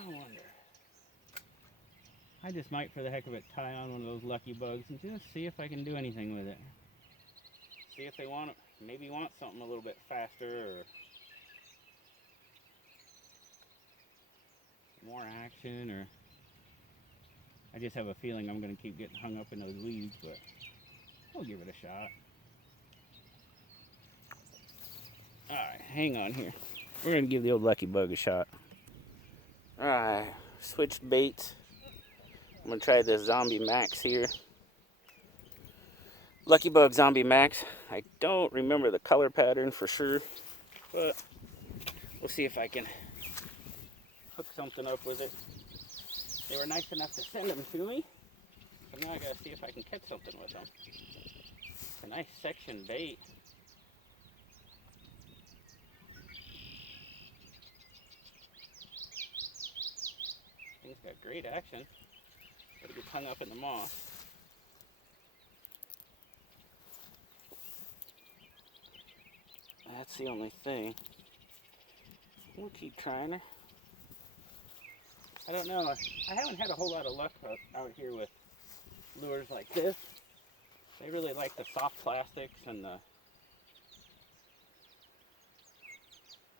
I wonder. I just might, for the heck of it, tie on one of those lucky bugs and just see if I can do anything with it. See if they want, maybe want something a little bit faster or more action, or I just have a feeling I'm going to keep getting hung up in those weeds, but we'll give it a shot. Alright, hang on here. We're going to give the old lucky bug a shot. Alright, switched baits. I'm going to try this Zombie MAXX here. Lucky Bug Zombie MAXX. I don't remember the color pattern for sure, but we'll see if I can hook something up with it. They were nice enough to send them to me, so now I gotta see if I can catch something with them. It's a nice section bait. Thing's got great action, but it gets hung up in the moss. That's the only thing. We'll keep trying her. I don't know. I haven't had a whole lot of luck out here with lures like this. They really like the soft plastics and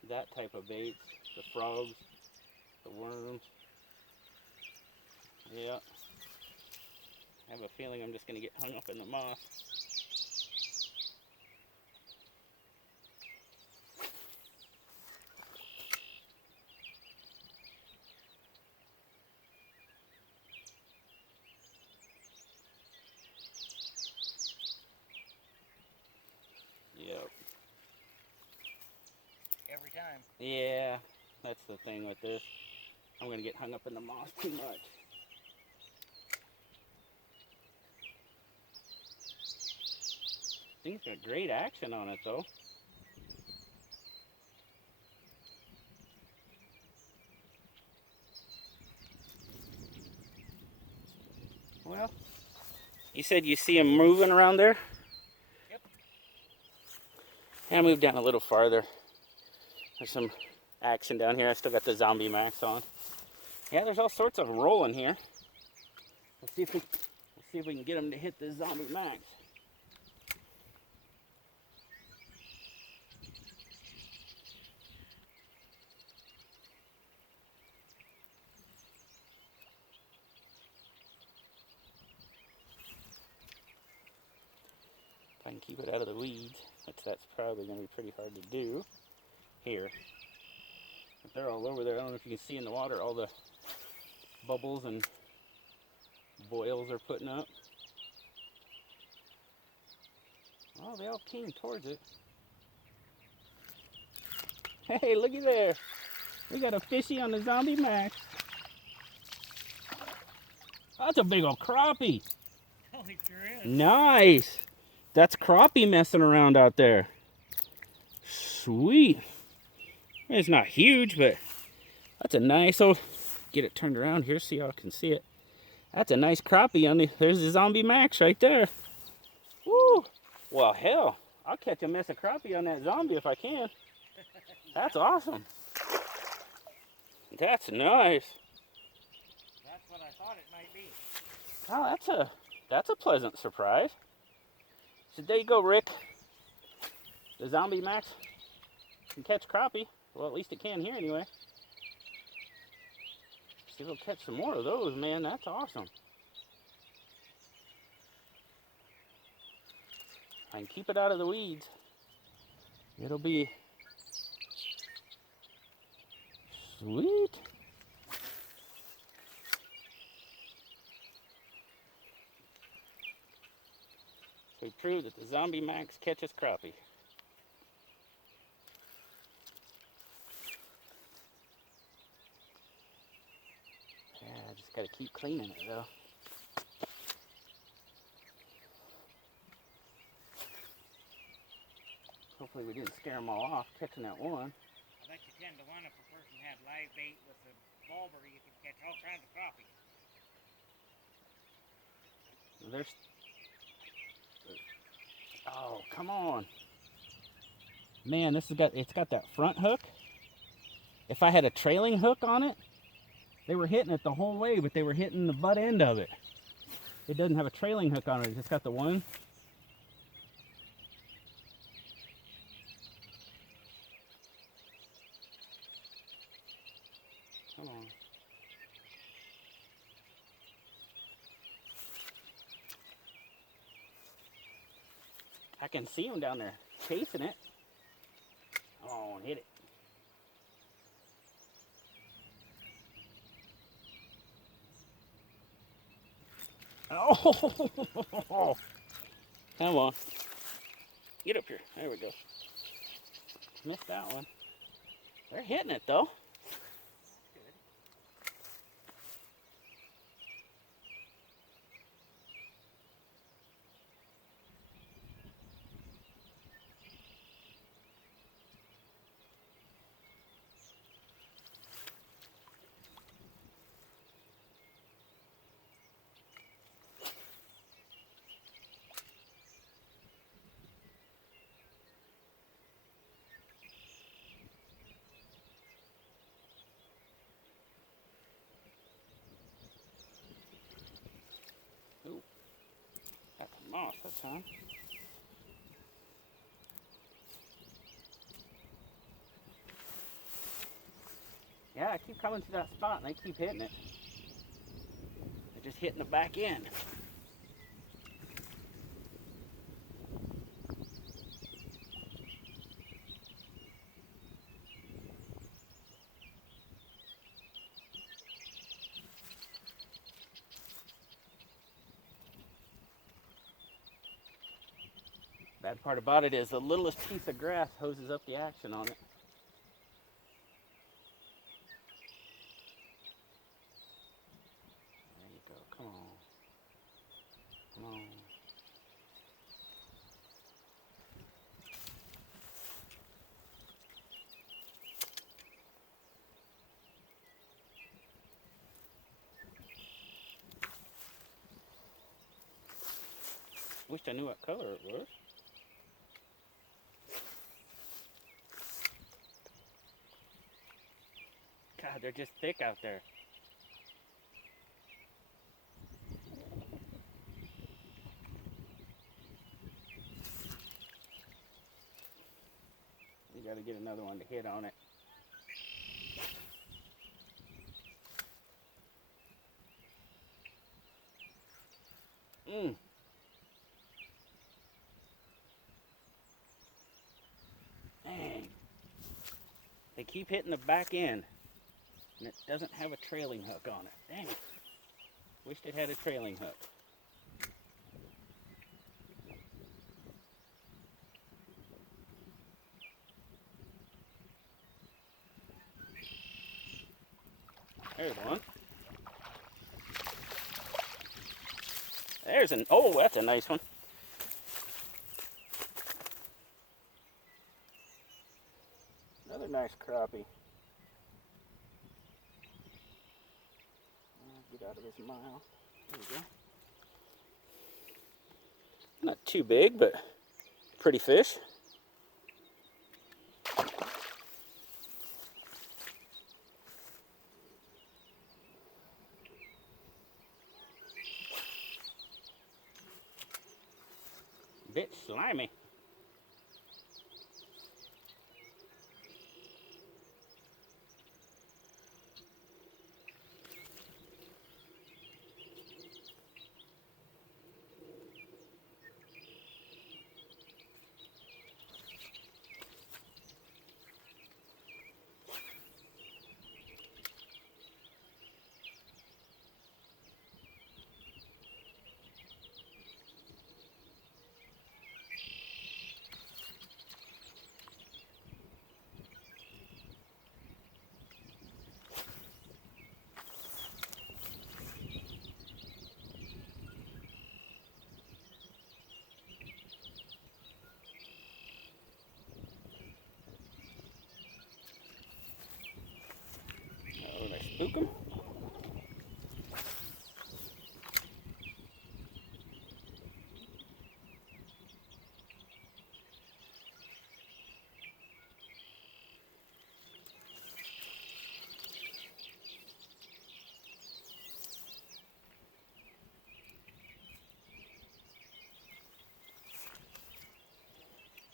that type of baits. The frogs, the worms. Yeah. I have a feeling I'm just going to get hung up in the moss. Every time. Yeah, that's the thing with this. I'm going to get hung up in the moss too much. Thing's got great action on it though. Well, you said you see him moving around there? Yep. And move down a little farther. There's some action down here. I still got the Zombie MAXX on. Yeah, there's all sorts of rolling here. Let's see if we can get him to hit the Zombie MAXX. If I can keep it out of the weeds, that's probably going to be pretty hard to do. Here. But they're all over there. I don't know if you can see in the water all the bubbles and boils they're putting up. Oh, they all came towards it. Hey, looky there. We got a fishy on the Zombie MAXX. That's a big old crappie. Oh, it sure is. Nice. That's crappie messing around out there. Sweet. It's not huge, but that's a nice old... Get it turned around here so y'all can see it. That's a nice crappie on the... There's the Zombie MAXX right there. Woo. Well, hell, I'll catch a mess of crappie on that zombie if I can. That's awesome. That's nice. That's what I thought it might be. Oh, that's a pleasant surprise. So there you go, Rick. The Zombie MAXX can catch crappie. Well, at least it can here anyway. See if we'll catch some more of those, man. That's awesome. I can keep it out of the weeds. It'll be sweet. So we proved that the Zombie MAXX catches crappie. Yeah, I just gotta keep cleaning it though. Hopefully we didn't scare them all off catching that one. I bet you 10 to 1 if a person had live bait with a bobber, you could catch all kinds of crappie. There's... Oh, come on. Man, it's got that front hook. If I had a trailing hook on it, They were hitting it the whole way, but they were hitting the butt end of it. It doesn't have a trailing hook on it. It's just got the one. Come on. I can see him down there chasing it. Come on, hit it. Oh! Come on. Get up here. There we go. Missed that one. They're hitting it though. Ooh, got the moss that time. Yeah, I keep coming to that spot and they keep hitting it. They're just hitting the back end. Bad part about it is the littlest piece of grass hoses up the action on it. There you go. Come on. Come on. Wish I knew what color it was. God, they're just thick out there. You gotta get another one to hit on it. Dang. They keep hitting the back end, and it doesn't have a trailing hook on it. Dang it. Wished it had a trailing hook. There's one. There's an, oh, that's a nice one. Another nice crappie. Get out of this mile. There we go. Not too big, but pretty fish. Bit slimy. Oh, did I spook him?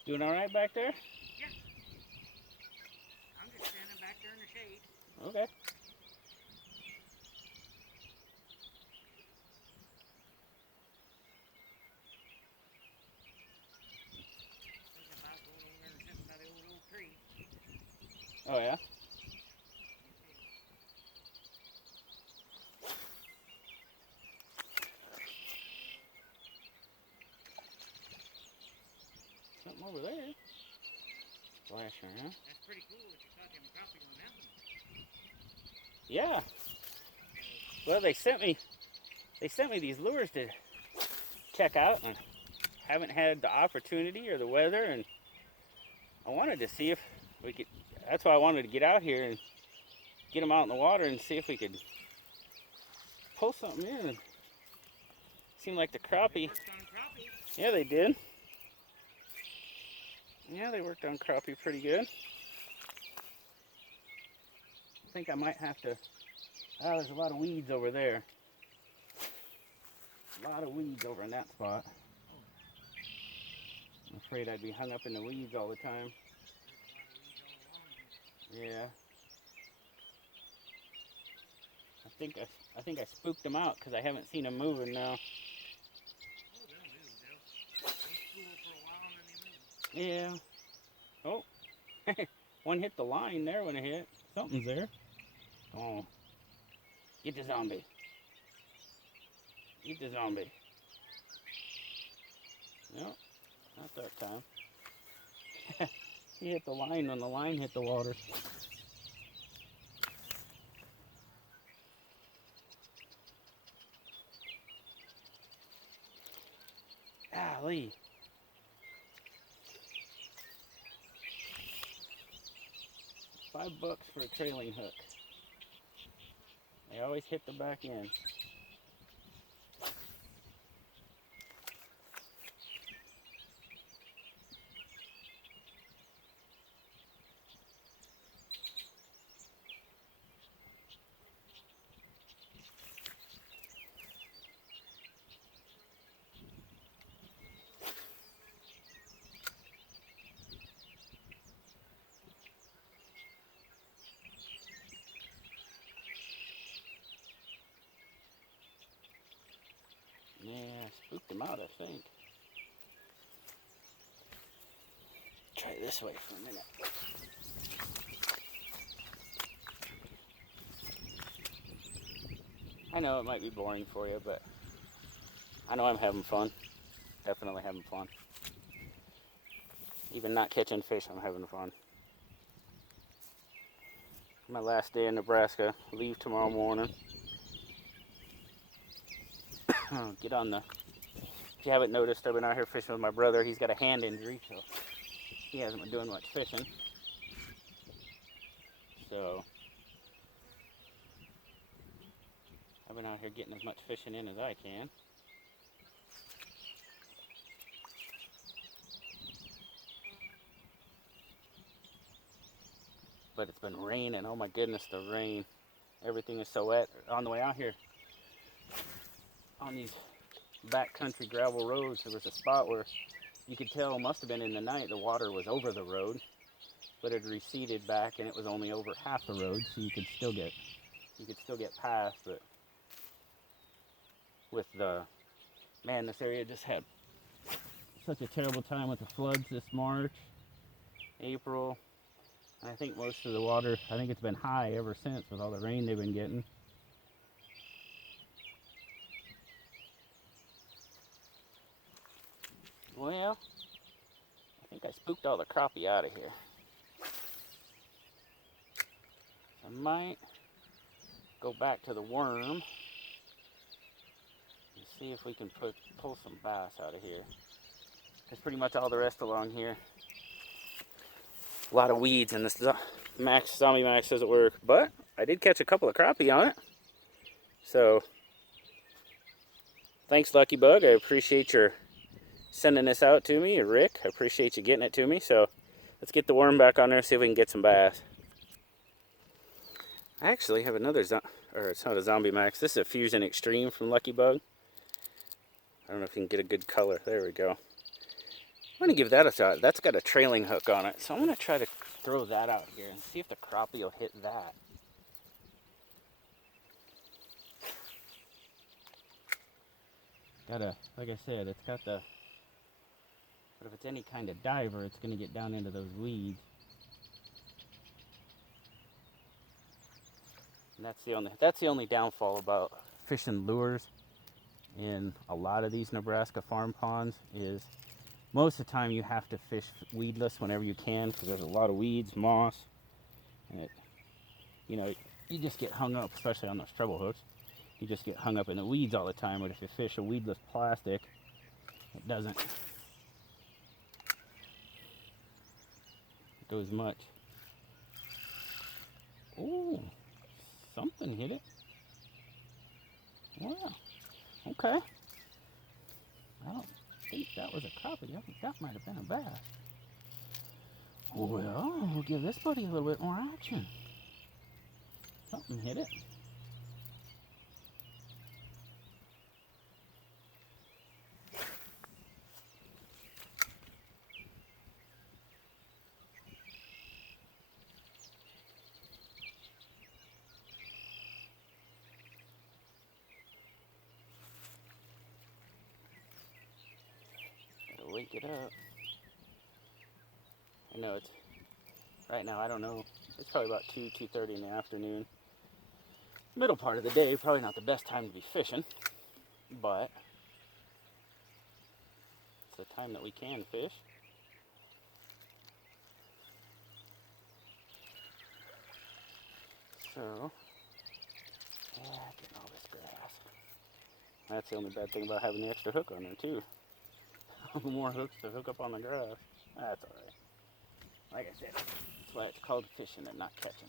Doing all right back there? Yeah. I'm just standing back there in the shade. Okay. Thinking about going over there and sitting by the old oak tree. Oh yeah. Something over there. Flashing around. That's pretty cool that you caught them crappie on that one. Yeah. Well, they sent me these lures to check out, and haven't had the opportunity or the weather, and I wanted to see if we could. That's why I wanted to get out here and get them out in the water and see if we could pull something in. It seemed like the crappie. Worked on crappie. Yeah, they did. Yeah, they worked on crappie pretty good. I think I might have to. Oh, there's a lot of weeds over there. A lot of weeds over in that spot. I'm afraid I'd be hung up in the weeds all the time. Yeah. I think I spooked them out because I haven't seen them moving now. Oh, they'll move. They'll school for a while and then they move. Yeah. Oh. One hit the line there when it hit. Something's there. Oh. Get the zombie. Get the zombie. No, not that time. He hit the line when the line hit the water. Golly. $5 for a trailing hook. They always hit the back end. Yeah, I spooked them out, I think. Try this way for a minute. I know it might be boring for you, but I know I'm having fun. Definitely having fun. Even not catching fish, I'm having fun. My last day in Nebraska. Leave tomorrow morning. Get on the... If you haven't noticed, I've been out here fishing with my brother. He's got a hand injury, so he hasn't been doing much fishing. So I've been out here getting as much fishing in as I can. But it's been raining. Oh my goodness, the rain. Everything is so wet. On the way out here, on these backcountry gravel roads, there was a spot where you could tell, must have been in the night, the water was over the road, but it receded back and it was only over half the road, so you could still get past. But with the, man, this area just had such a terrible time with the floods this March, April. I think most of the water, I think it's been high ever since with all the rain they've been getting. Well, I think I spooked all the crappie out of here. I might go back to the worm and see if we can pull some bass out of here. That's pretty much all the rest along here. A lot of weeds, and this Zombie MAXX doesn't work, but I did catch a couple of crappie on it. So thanks, Lucky Bug. I appreciate your sending this out to me. Rick, I appreciate you getting it to me. So let's get the worm back on there, see if we can get some bass. I actually have another, or it's not a Zombie MAXX. This is a Fusion Extreme from Lucky Bug. I don't know if you can get a good color. There we go. I'm gonna give that a shot. That's got a trailing hook on it, so I'm gonna try to throw that out here and see if the crappie will hit that. Like I said, it's got the, but if it's any kind of diver, it's gonna get down into those weeds. And that's the only downfall about fishing lures in a lot of these Nebraska farm ponds is most of the time you have to fish weedless whenever you can because there's a lot of weeds, moss, and it, you know, you just get hung up, especially on those treble hooks. You just get hung up in the weeds all the time, but if you fish a weedless plastic, it doesn't do as much. Ooh, something hit it. Wow, okay. I don't think that was a crappie. I think that might have been a bass. Well, we'll give this buddy a little bit more action. Something hit it. Gotta wake it up. I know it's, right now, I don't know. It's probably about 2:30 in the afternoon. Middle part of the day, probably not the best time to be fishing, but it's the time that we can fish. So, yeah, getting all this grass. That's the only bad thing about having the extra hook on there too. More hooks to hook up on the grass. That's alright. Like I said, that's why it's called fishing and not catching.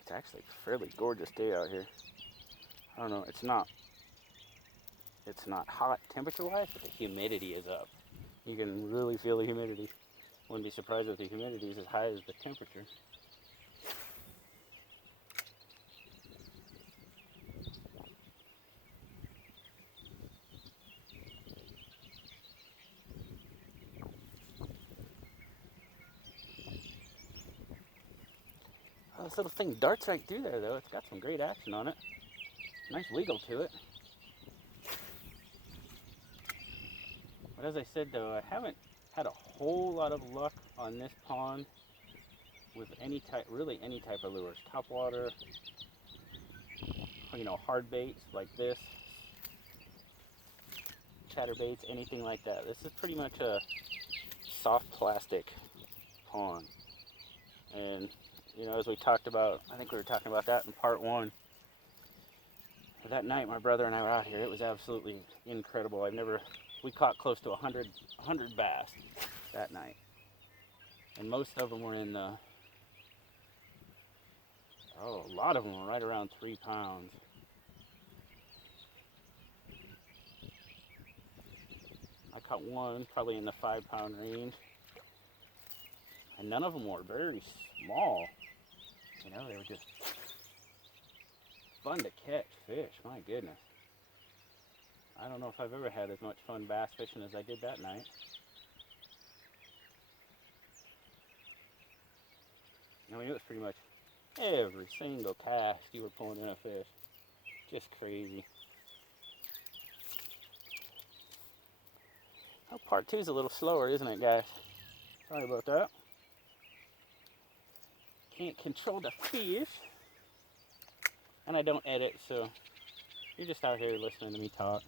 It's actually a fairly gorgeous day out here. I don't know, it's not hot temperature-wise, but the humidity is up. You can really feel the humidity. Wouldn't be surprised if the humidity is as high as the temperature. Oh, this little thing darts right through there, though. It's got some great action on it. Nice wiggle to it. But as I said, though, I haven't had a whole lot of luck on this pond with any type, really any type of lures. Topwater, you know, hard baits like this, chatterbaits, anything like that. This is pretty much a soft plastic pond. And, you know, as we talked about, I think we were talking about that in part one. That night my brother and I were out here, it was absolutely incredible. We caught close to 100 bass that night. And most of them were in the, a lot of them were right around 3 pounds. I caught one probably in the 5-pound range. And none of them were very small. You know, they were just fun to catch fish, my goodness. I don't know if I've ever had as much fun bass fishing as I did that night. I mean, it was pretty much every single cast you were pulling in a fish. Just crazy. Oh, part 2 is a little slower, isn't it, guys? Sorry about that. Can't control the fish. And I don't edit, so you're just out here listening to me talk.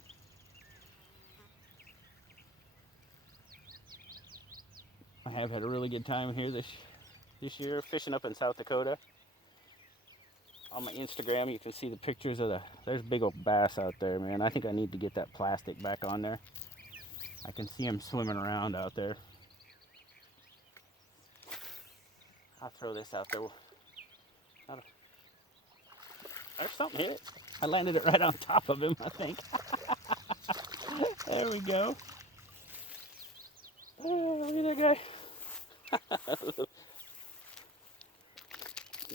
I have had a really good time here this year fishing up in South Dakota. On my Instagram, you can see the pictures of there's big old bass out there, man. I think I need to get that plastic back on there. I can see them swimming around out there. I'll throw this out there. There's something hit. I landed it right on top of him, I think. There we go. Oh, look at that guy.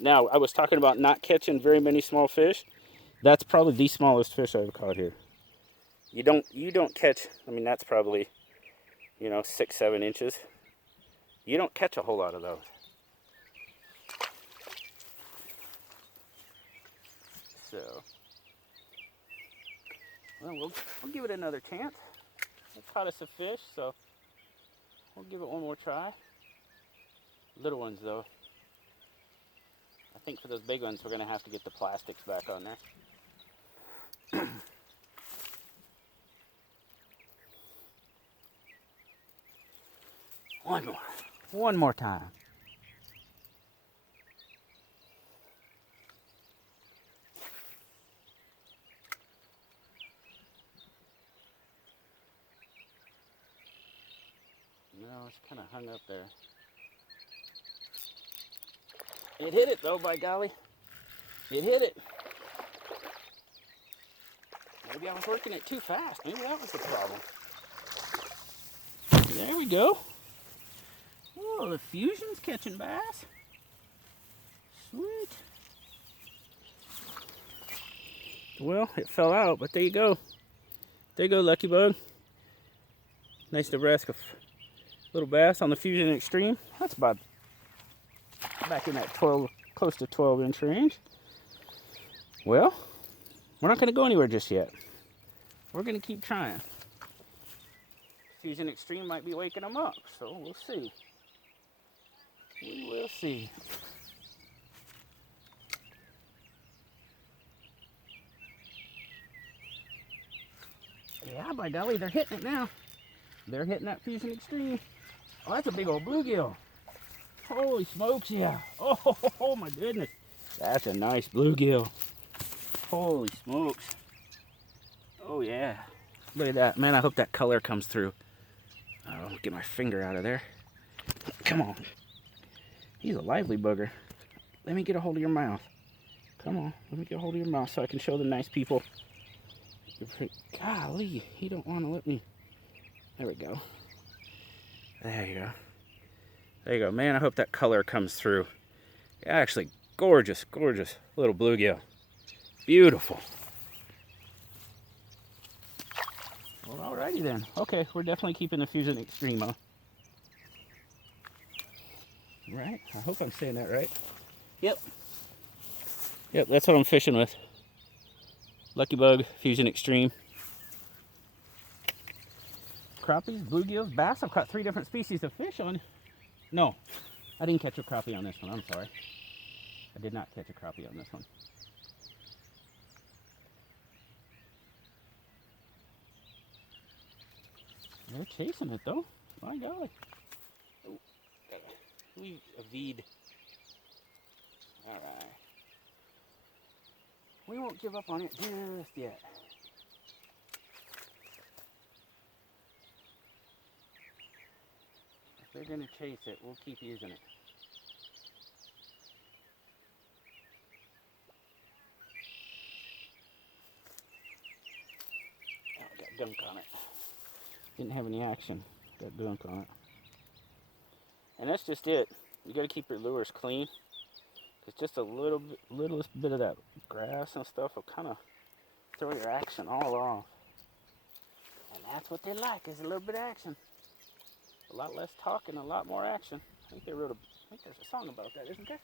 Now, I was talking about not catching very many small fish. That's probably the smallest fish I've caught here. You don't catch, I mean, that's probably, 6, 7 inches. You don't catch a whole lot of those. So, well, we'll give it another chance. It caught us a fish, so we'll give it one more try. Little ones, though. I think for those big ones, we're going to have to get the plastics back on there. One more. One more time. No, it's kind of hung up there. It hit it though, by golly. It hit it. Maybe I was working it too fast. Maybe that was the problem. There we go. Oh, the Fusion's catching bass. Sweet. Well, it fell out, but there you go. There you go, Lucky Bug. Nice Nebraska little bass on the Fusion Extreme. That's about back in that 12, close to 12-inch range. Well, we're not going to go anywhere just yet. We're going to keep trying. Fusion Extreme might be waking them up, so we'll see. We will see. Yeah, by golly, they're hitting it now. They're hitting that Fusion Extreme. Oh, that's a big old bluegill. Holy smokes, yeah. Oh my goodness. That's a nice bluegill. Holy smokes. Oh yeah. Look at that. Man, I hope that color comes through. I'll get my finger out of there. Come on. He's a lively bugger. Let me get a hold of your mouth. Come on. Let me get a hold of your mouth so I can show the nice people. Golly, he don't want to let me. There we go. There you go. There you go. Man, I hope that color comes through. Actually, gorgeous, gorgeous little bluegill. Beautiful. Well, alrighty then. Okay, we're definitely keeping the Fusion Extreme on. Right? I hope I'm saying that right. Yep. Yep, that's what I'm fishing with. Lucky Bug, Fusion Extreme. Crappies, bluegills, bass. I've caught 3 different species of fish on. No, I didn't catch a crappie on this one. I'm sorry. I did not catch a crappie on this one. They're chasing it though. My golly. Oh, we evade. Alright. We won't give up on it just yet. If they're going to chase it, we'll keep using it. Oh, I got gunk on it. Didn't have any action. Got gunk on it. And that's just it. You got to keep your lures clean. Because just a little bit of that grass and stuff will kind of throw your action all off. And that's what they like, is a little bit of action. A lot less talk and a lot more action. I think there's a song about that, isn't there?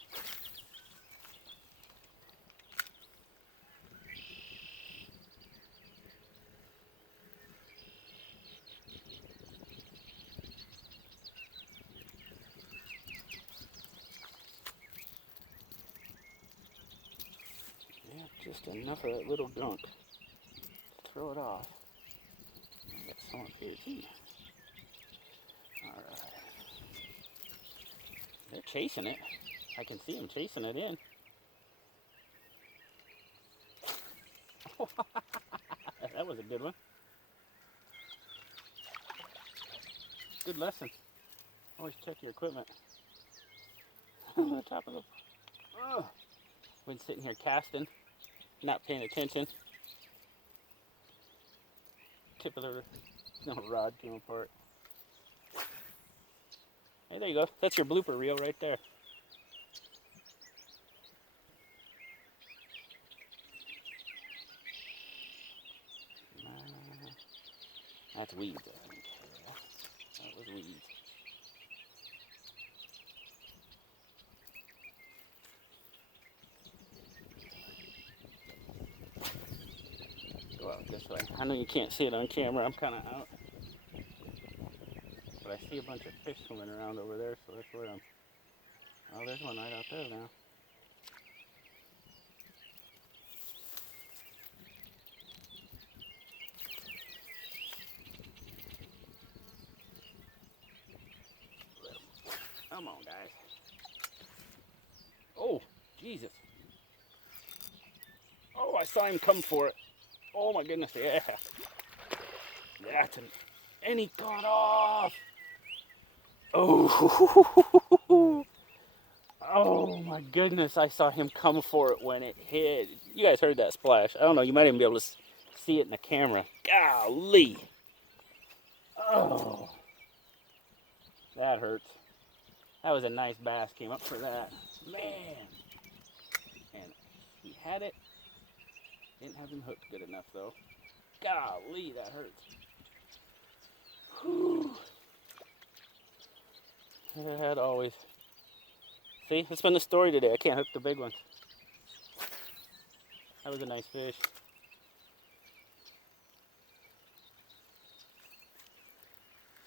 Yeah, just enough of that little gunk to throw it off. I got some up here too. Alright. They're chasing it. I can see them chasing it in. That was a good one. Good lesson. Always check your equipment. On the top of the... Oh. Been sitting here casting, not paying attention. Tip of the rod came apart. Hey, there you go. That's your blooper reel right there. That's weeds, I think. Yeah, that was weeds. Go out this way. I know you can't see it on camera. I'm kind of out. But I see a bunch of fish swimming around over there, so that's where I'm. Oh, there's one right out there now. Come on, guys. Oh, Jesus. Oh, I saw him come for it. Oh, my goodness, yeah. That's an... And he got off. Oh. Oh, my goodness. I saw him come for it when it hit. You guys heard that splash. I don't know. You might even be able to see it in the camera. Golly. Oh. That hurts. That was a nice bass. Came up for that. Man. And he had it. Didn't have him hooked good enough, though. Golly, that hurts. Whew. That always. See, that's been the story today. I can't hook the big ones. That was a nice fish.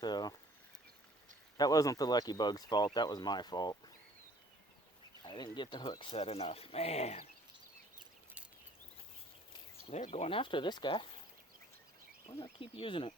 So, that wasn't the lucky bug's fault. That was my fault. I didn't get the hook set enough. Man. They're going after this guy. Why not keep using it?